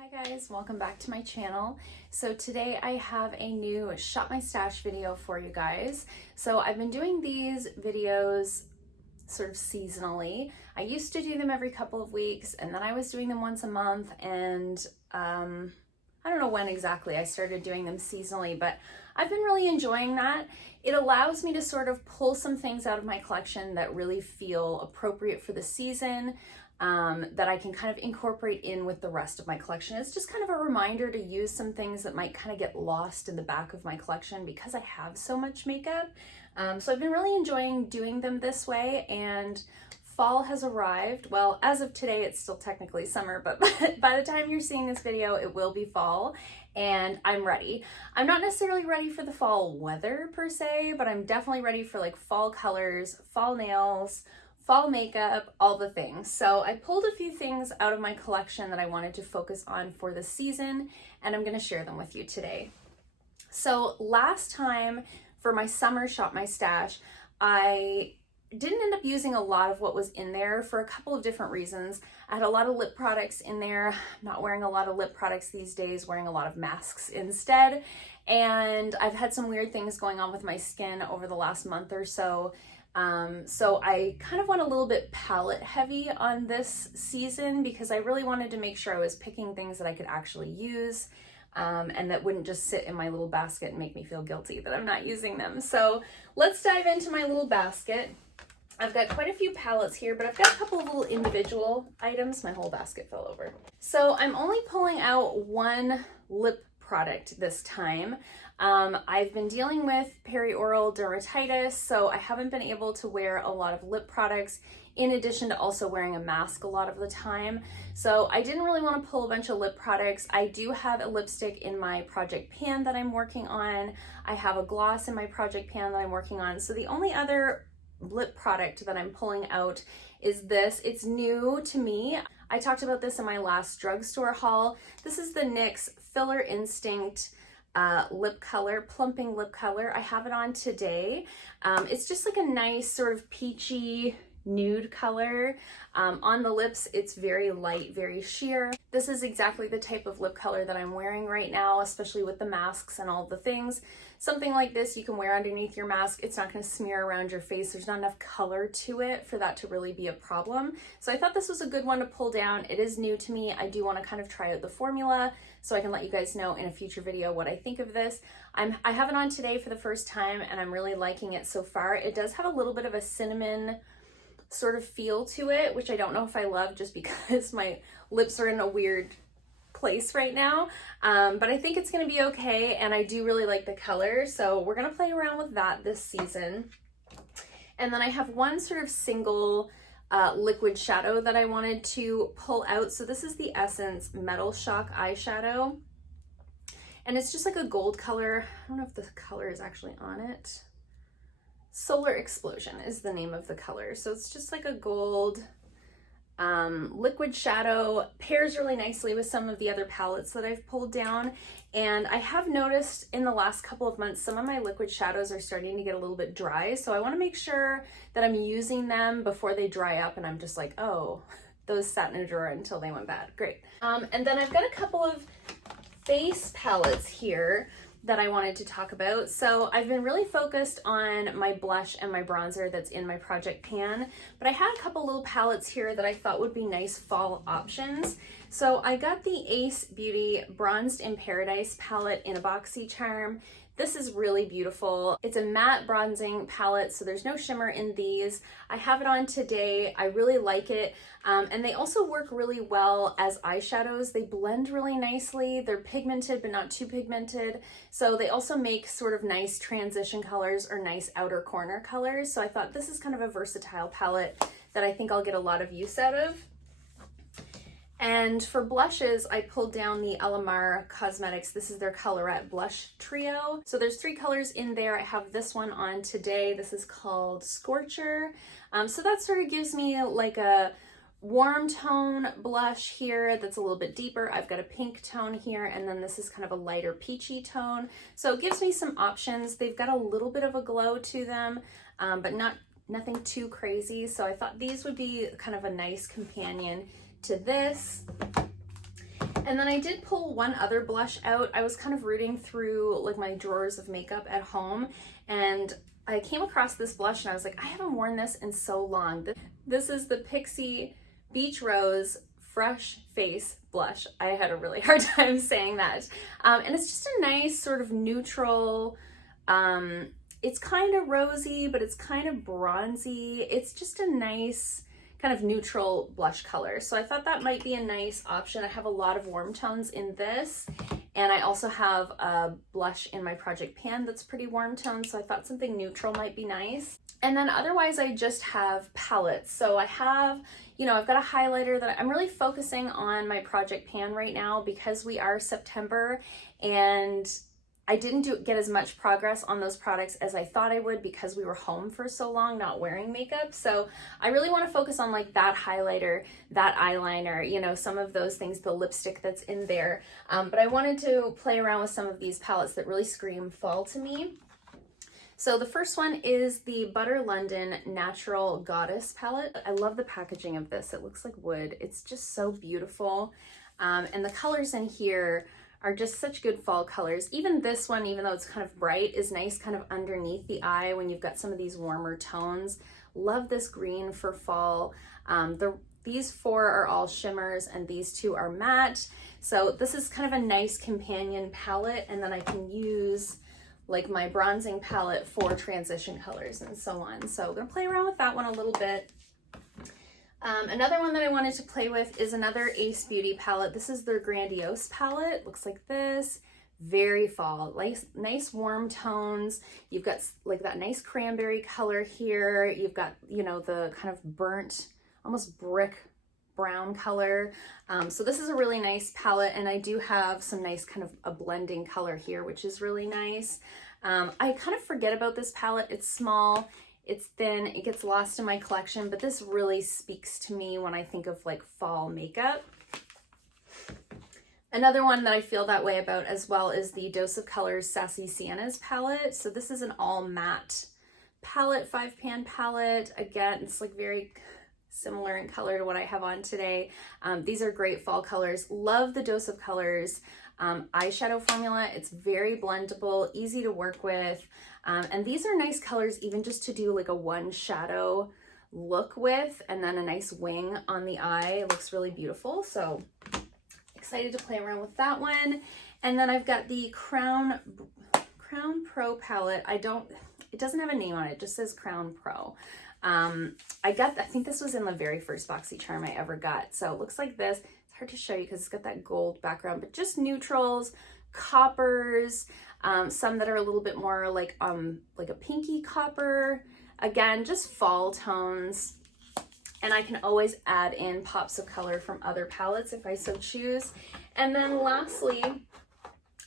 Hi guys, welcome back to my channel. So today I have a new Shop My Stash video for you guys. So I've been doing these videos sort of seasonally. I used to do them every couple of weeks and then I was doing them once a month, and I don't know when exactly I started doing them seasonally, but I've been really enjoying that. It allows me to sort of pull some things out of my collection that really feel appropriate for the season, that I can kind of incorporate in with the rest of my collection. It's just kind of a reminder to use some things that might kind of get lost in the back of my collection because I have so much makeup. So I've been really enjoying doing them this way, and fall has arrived. Well, as of today, it's still technically summer, but by the time you're seeing this video, it will be fall, and I'm ready. I'm not necessarily ready for the fall weather per se, but I'm definitely ready for like fall colors, fall nails, fall makeup, all the things. So I pulled a few things out of my collection that I wanted to focus on for the season, and I'm gonna share them with you today. So last time for my summer Shop My Stash, I didn't end up using a lot of what was in there for a couple of different reasons. I had a lot of lip products in there. I'm not wearing a lot of lip products these days, wearing a lot of masks instead. And I've had some weird things going on with my skin over the last month or so. So I kind of went a little bit palette heavy on this season because I really wanted to make sure I was picking things that I could actually use, and that wouldn't just sit in my little basket and make me feel guilty that I'm not using them. So let's dive into my little basket. I've got quite a few palettes here, but I've got a couple of little individual items. My whole basket fell over. So I'm only pulling out one lip product this time. I've been dealing with perioral dermatitis, so I haven't been able to wear a lot of lip products in addition to also wearing a mask a lot of the time. So I didn't really want to pull a bunch of lip products. I do have a lipstick in my project pan that I'm working on. I have a gloss in my project pan that I'm working on. So the only other lip product that I'm pulling out is this. It's new to me. I talked about this in my last drugstore haul. This is the NYX Filler Instinct lip color, plumping lip color. I have it on today. It's just like a nice sort of peachy nude color. On the lips, it's very light, very sheer. This is exactly the type of lip color that I'm wearing right now, especially with the masks and all the things. Something like this you can wear underneath your mask. It's not going to smear around your face. There's not enough color to it for that to really be a problem. So I thought this was a good one to pull down. It is new to me. I do want to kind of try out the formula so I can let you guys know in a future video what I think of this. I have it on today for the first time and I'm really liking it so far. It does have a little bit of a cinnamon sort of feel to it, which I don't know if I love just because my lips are in a weird place right now, but I think it's going to be okay, and I do really like the color, so we're going to play around with that this season. And then I have one sort of single liquid shadow that I wanted to pull out. So this is the Essence Metal Shock eyeshadow, and it's just like a gold color. I don't know if the color is actually on it. Solar Explosion is the name of the color. So it's just like a gold liquid shadow, pairs really nicely with some of the other palettes that I've pulled down. And I have noticed in the last couple of months, some of my liquid shadows are starting to get a little bit dry. So I want to make sure that I'm using them before they dry up and I'm just like, oh, those sat in a drawer until they went bad. Great. And then I've got a couple of face palettes here that I wanted to talk about. So I've been really focused on my blush and my bronzer that's in my project pan, but I had a couple little palettes here that I thought would be nice fall options. So I got the Ace Beauty Bronzed in Paradise palette in a boxy charm. This is really beautiful. It's a matte bronzing palette, so there's no shimmer in these. I have it on today. I really like it. And they also work really well as eyeshadows. They blend really nicely. They're pigmented, but not too pigmented. So they also make sort of nice transition colors or nice outer corner colors. So I thought this is kind of a versatile palette that I think I'll get a lot of use out of. And for blushes, I pulled down the Alamar Cosmetics. This is their Colorette blush trio. So there's 3 colors in there. I have this one on today. This is called Scorcher. So that sort of gives me like a warm tone blush here that's a little bit deeper. I've got a pink tone here, and then this is kind of a lighter peachy tone. So it gives me some options. They've got a little bit of a glow to them, but nothing too crazy. So I thought these would be kind of a nice companion to this. And then I did pull one other blush out. I was kind of rooting through like my drawers of makeup at home, and I came across this blush and I was like, I haven't worn this in so long. This is the Pixi Beach Rose Fresh Face Blush. I had a really hard time saying that. And it's just a nice sort of neutral, it's kind of rosy, but it's kind of bronzy. It's just a nice kind of neutral blush color. So I thought that might be a nice option. I have a lot of warm tones in this, and I also have a blush in my project pan that's pretty warm tone, so I thought something neutral might be nice. And then otherwise I just have palettes. So I have, you know, I've got a highlighter that I'm really focusing on my project pan right now because we are September, and I didn't get as much progress on those products as I thought I would because we were home for so long not wearing makeup. So I really want to focus on like that highlighter, that eyeliner, you know, some of those things, the lipstick that's in there. But I wanted to play around with some of these palettes that really scream fall to me. So the first one is the Butter London Natural Goddess palette. I love the packaging of this. It looks like wood. It's just so beautiful. And the colors in here are just such good fall colors. Even this one, even though it's kind of bright, is nice kind of underneath the eye when you've got some of these warmer tones. Love this green for fall. These four are all shimmers and these two are matte. So this is kind of a nice companion palette, and then I can use like my bronzing palette for transition colors and so on. So I'm gonna play around with that one a little bit. Another one that I wanted to play with is another Ace Beauty palette. This is their Grandiose Palette. Looks like this. Very fall. Nice warm tones. You've got like that nice cranberry color here. You've got, you know, the kind of burnt, almost brick brown color. So this is a really nice palette, and I do have some nice kind of a blending color here, which is really nice. I kind of forget about this palette. It's small. It's thin, it gets lost in my collection, but this really speaks to me when I think of like fall makeup. Another one that I feel that way about as well is the Dose of Colors Sassy Sienna's palette. So this is an all matte palette, 5-pan palette. Again, it's like very similar in color to what I have on today. These are great fall colors. Love the Dose of Colors eyeshadow formula. It's very blendable, easy to work with. And these are nice colors even just to do like a one shadow look with, and then a nice wing on the eye. It looks really beautiful. So excited to play around with that one. And then I've got the Crown Pro palette. It doesn't have a name on it, it just says Crown Pro. I think this was in the very first BoxyCharm I ever got. So it looks like this. It's hard to show you because it's got that gold background, but just neutrals, coppers, some that are a little bit more like a pinky copper. Again, just fall tones. And I can always add in pops of color from other palettes if I so choose. And then lastly,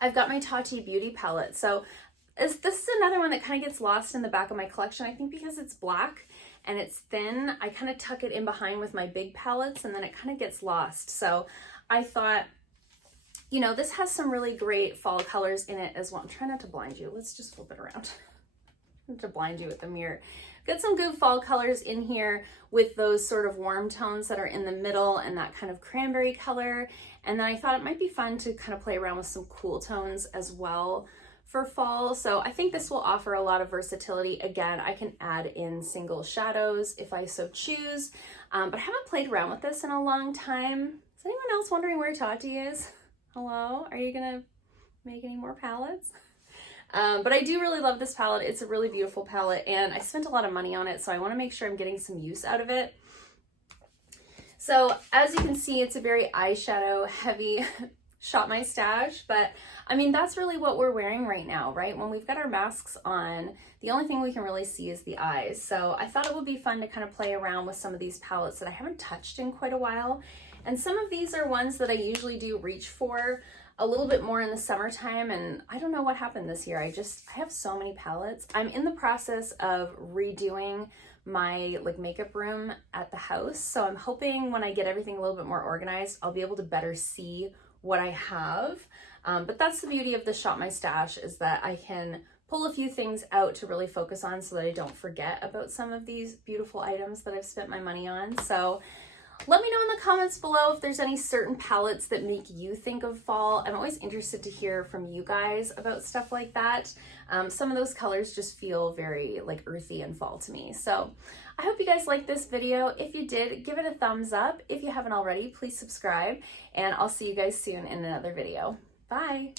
I've got my Tati Beauty palette. So this is another one that kind of gets lost in the back of my collection. I think because it's black and it's thin, I kind of tuck it in behind with my big palettes, and then it kind of gets lost. So I thought, you know, this has some really great fall colors in it as well. I'm trying not to blind you. Let's just flip it around. To blind you with the mirror. Got some good fall colors in here with those sort of warm tones that are in the middle and that kind of cranberry color. And then I thought it might be fun to kind of play around with some cool tones as well for fall. So I think this will offer a lot of versatility. Again, I can add in single shadows if I so choose, but I haven't played around with this in a long time. Is anyone else wondering where Tati is? Hello, are you gonna make any more palettes? But I do really love this palette. It's a really beautiful palette, and I spent a lot of money on it, so I want to make sure I'm getting some use out of it. So as you can see, it's a very eyeshadow heavy Shop My Stash, but I mean, that's really what we're wearing right now, right? When we've got our masks on, the only thing we can really see is the eyes. So I thought it would be fun to kind of play around with some of these palettes that I haven't touched in quite a while. And some of these are ones that I usually do reach for a little bit more in the summertime, and I don't know what happened this year. I have so many palettes. I'm in the process of redoing my makeup room at the house, so I'm hoping when I get everything a little bit more organized, I'll be able to better see what I have. But that's the beauty of the Shop My Stash, is that I can pull a few things out to really focus on so that I don't forget about some of these beautiful items that I've spent my money on. So Let me know in the comments below if there's any certain palettes that make you think of fall. I'm always interested to hear from you guys about stuff like that. Some of those colors just feel very like earthy and fall to me. So I hope you guys liked this video. If you did, give it a thumbs up. If you haven't already, please subscribe, and I'll see you guys soon in another video. Bye.